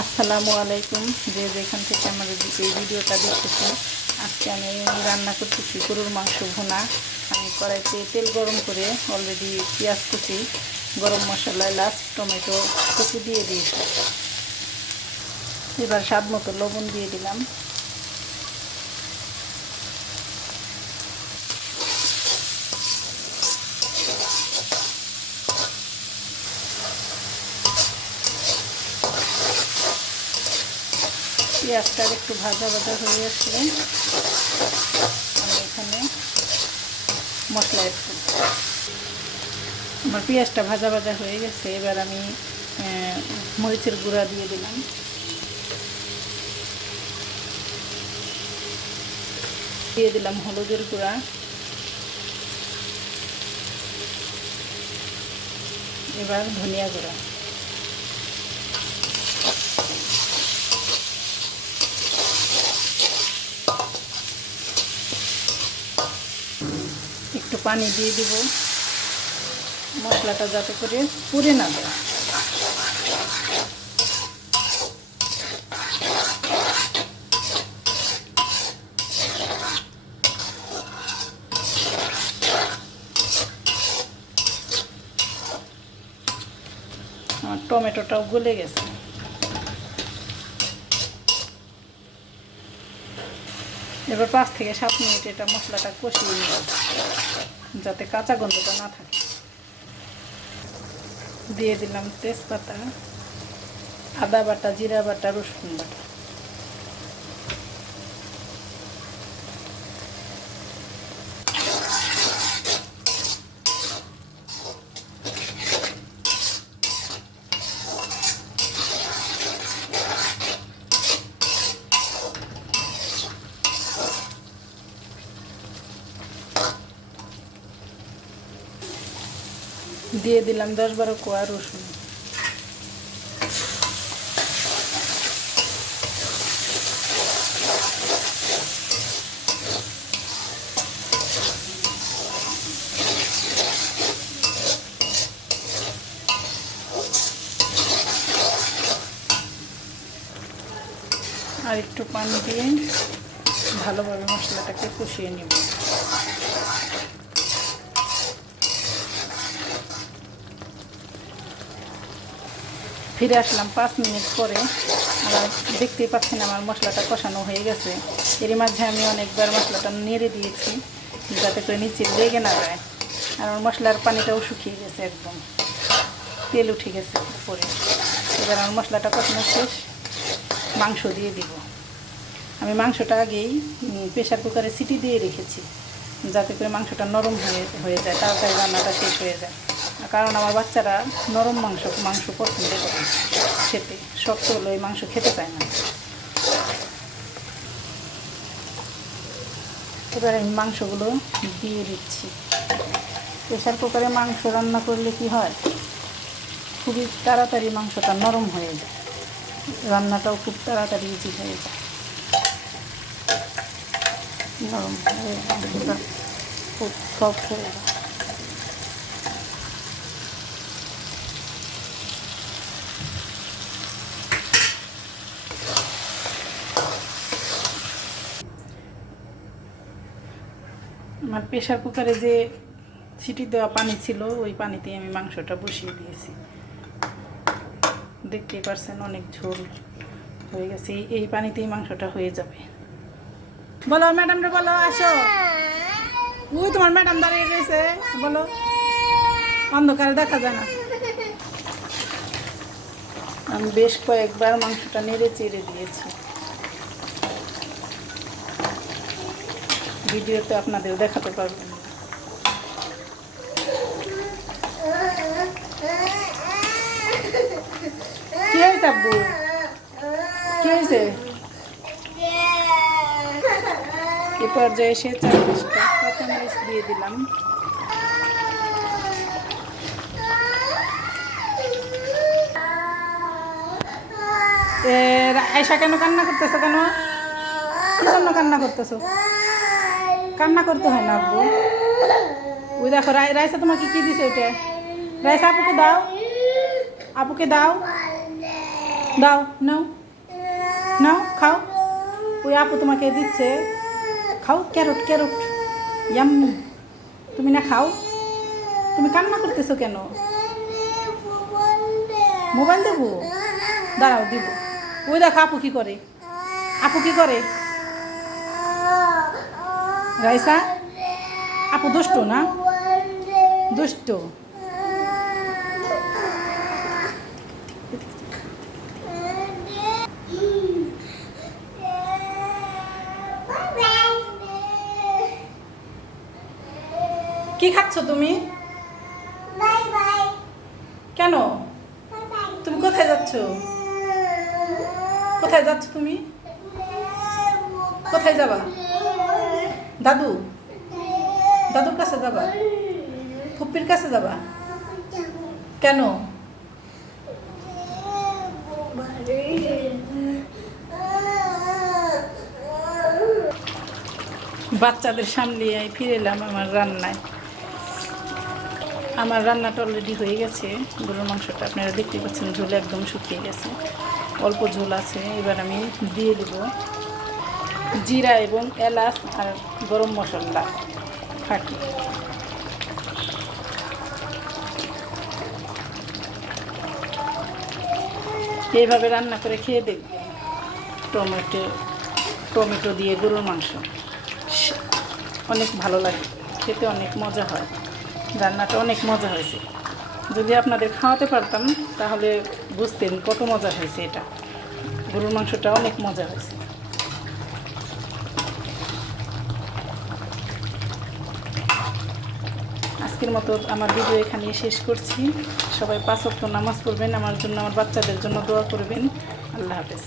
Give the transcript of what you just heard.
আসসালামু আলাইকুম। যে যেখান থেকে আমাদের এই ভিডিওটা দেখতেছেন, আজকে আমি রান্না করতেছি গরুর মাংস ভুনা। আমি কড়াইতে তেল গরম করে অলরেডি পেঁয়াজ কুচি, গরম মশলা লাস্ট টমেটো কুচি দিয়ে দিয়েছি। এবার স্বাদ মতো লবণ দিয়ে দিলাম। পেঁয়াজটা একটু ভাজা ভাজা হয়ে আসলে আমি এখানে মশলা করব। আমার পেঁয়াজটা ভাজা ভাজা হয়ে গেছে, এবার আমি মরিচের গুঁড়া দিয়ে দিলাম। দিয়ে দিলাম হলুদের গুঁড়া। এবার ধনিয়া গুঁড়া। একটু পানি দিয়ে দিব। মশলাটা যাতে করে পুড়ে না দেয় টমেটোটাও গলে গেছে। এবার পাঁচ থেকে সাত মিনিট এটা মশলাটা কষিয়ে নিব, যাতে কাঁচা গন্ধটা না থাকে। দিয়ে দিলাম তেজপাতা, আদা বাটা, জিরা বাটা, রসুন বাটা। দিয়ে দিলাম দশ বারো কোয়া রসুন। আর একটু পানি দিয়ে ভালোভাবে মশলাটাকে কষিয়ে নেব। ফিরে আসলাম পাঁচ মিনিট পরে। আমার দেখতেই পাচ্ছেন আমার মশলাটা কষানো হয়ে গেছে। এর মাঝে আমি অনেকবার মশলাটা নেড়ে দিয়েছি, যাতে করে নিচে লেগে না যায়। আর আমার মশলার পানিটাও শুকিয়ে গেছে একদম। তেল উঠে গেছে উপরে। এবার আমার মশলাটা কষানো শেষ। মাংস দিয়ে দিব। আমি মাংসটা আগেই প্রেশার কুকারে সিটি দিয়ে রেখেছি, যাতে করে মাংসটা নরম হয়ে হয়ে যায়, তাড়াতাড়ি রান্নাটা শেষ হয়ে যায়। কারণ আমার বাচ্চারা নরম মাংস মাংস পছন্দ করে খেতে। শক্ত হলে ওই মাংস খেতে চায় না। এবার আমি মাংসগুলো দিয়ে দিচ্ছি। প্রেশার কুকারে মাংস রান্না করলে কি হয়? খুবই তাড়াতাড়ি মাংসটা নরম হয়ে যায়। রান্নাটাও খুব তাড়াতাড়ি ইজি হয়ে যায়। নরম হয়ে খুব সফট হয়ে যায়। আমার প্রেশার কুকারে যে সিটি দেওয়া পানি ছিল, ওই পানিতে আমি মাংসটা বসিয়ে দিয়েছি। দেখতেই পারছেন অনেক ঝোল হয়ে গেছে। এই- এই পানিতেই মাংসটা হয়ে যাবে। বলো ম্যাডামরা বলো, আসো। ওই তোমার ম্যাডাম দাঁড়িয়ে রয়েছে। বলো, অন্ধকারে দেখা যায় না। আমি বেশ কয়েকবার মাংসটা নেড়ে চেড়ে দিয়েছি। ভিডিওতে আপনাদের দেখাতে পারবেন না। কি হয়েছে আব্বু? কি হয়েছে? এ পর্যায়ে এসে চারটা দিয়ে দিলাম। এ আয়সা কেন কান্না করতেছো কেন? কি জন্য কান্না করতেছো? কান্না করতে হয় না আব্বু। ওই দেখো রাইসা তোমাকে কি দিছে ওটা রাইসা আপুকে দাও। আপুকে দাও। দাও, নাও। নাও, খাও। ওই আপু তোমাকে দিচ্ছে। খাও, ক্যারট ক্যারট। ইয়াম্মি তুমি না খাও। তুমি কান্না করতেছো কেন? মোবাইল দেবো? দাঁড়াও, দিব। ওই দেখো আপু কি করে? আপু কি করে? রাইসা আপু দুষ্ট না? দুষ্ট। কি খাচ্ছ তুমি? কেন? তুমি কোথায় যাচ্ছ? কোথায় যাচ্ছ তুমি? কোথায় যাবা? দাদু? দাদুর কাছে যাবা? ফুপ্পির কাছে যাবা? কেন? বাচ্চাদের সামলিয়ে ফিরে এলাম আমার রান্নায়। আমার রান্নাটা অলরেডি হয়ে গেছে। গরুর মাংসটা আপনারা দেখতে পাচ্ছেন, ঝোল একদম শুকিয়ে গেছে। অল্প ঝোল আছে, এবার আমি দিয়ে দেব। জিরা এবং এলাচ আর গরম মশলা ফাটি। এইভাবে রান্না করে খেয়ে দেখবেন টমেটো টমেটো দিয়ে গরুর মাংস। অনেক ভালো লাগে, খেতে অনেক মজা হয়। রান্নাটা অনেক মজা হয়েছে। যদি আপনাদের খাওয়াতে পারতাম, তাহলে বুঝতেন কত মজা হয়েছে এটা। গরুর মাংসটা অনেক মজা হয়েছে। আজকের মতো আমার ভিডিও এখানে শেষ করছি। সবাই পাঁচ অক্ট নামাজ পড়বেন, আমার জন্য, আমার বাচ্চাদের জন্য দোয়া করবেন। আল্লাহ হাফেজ।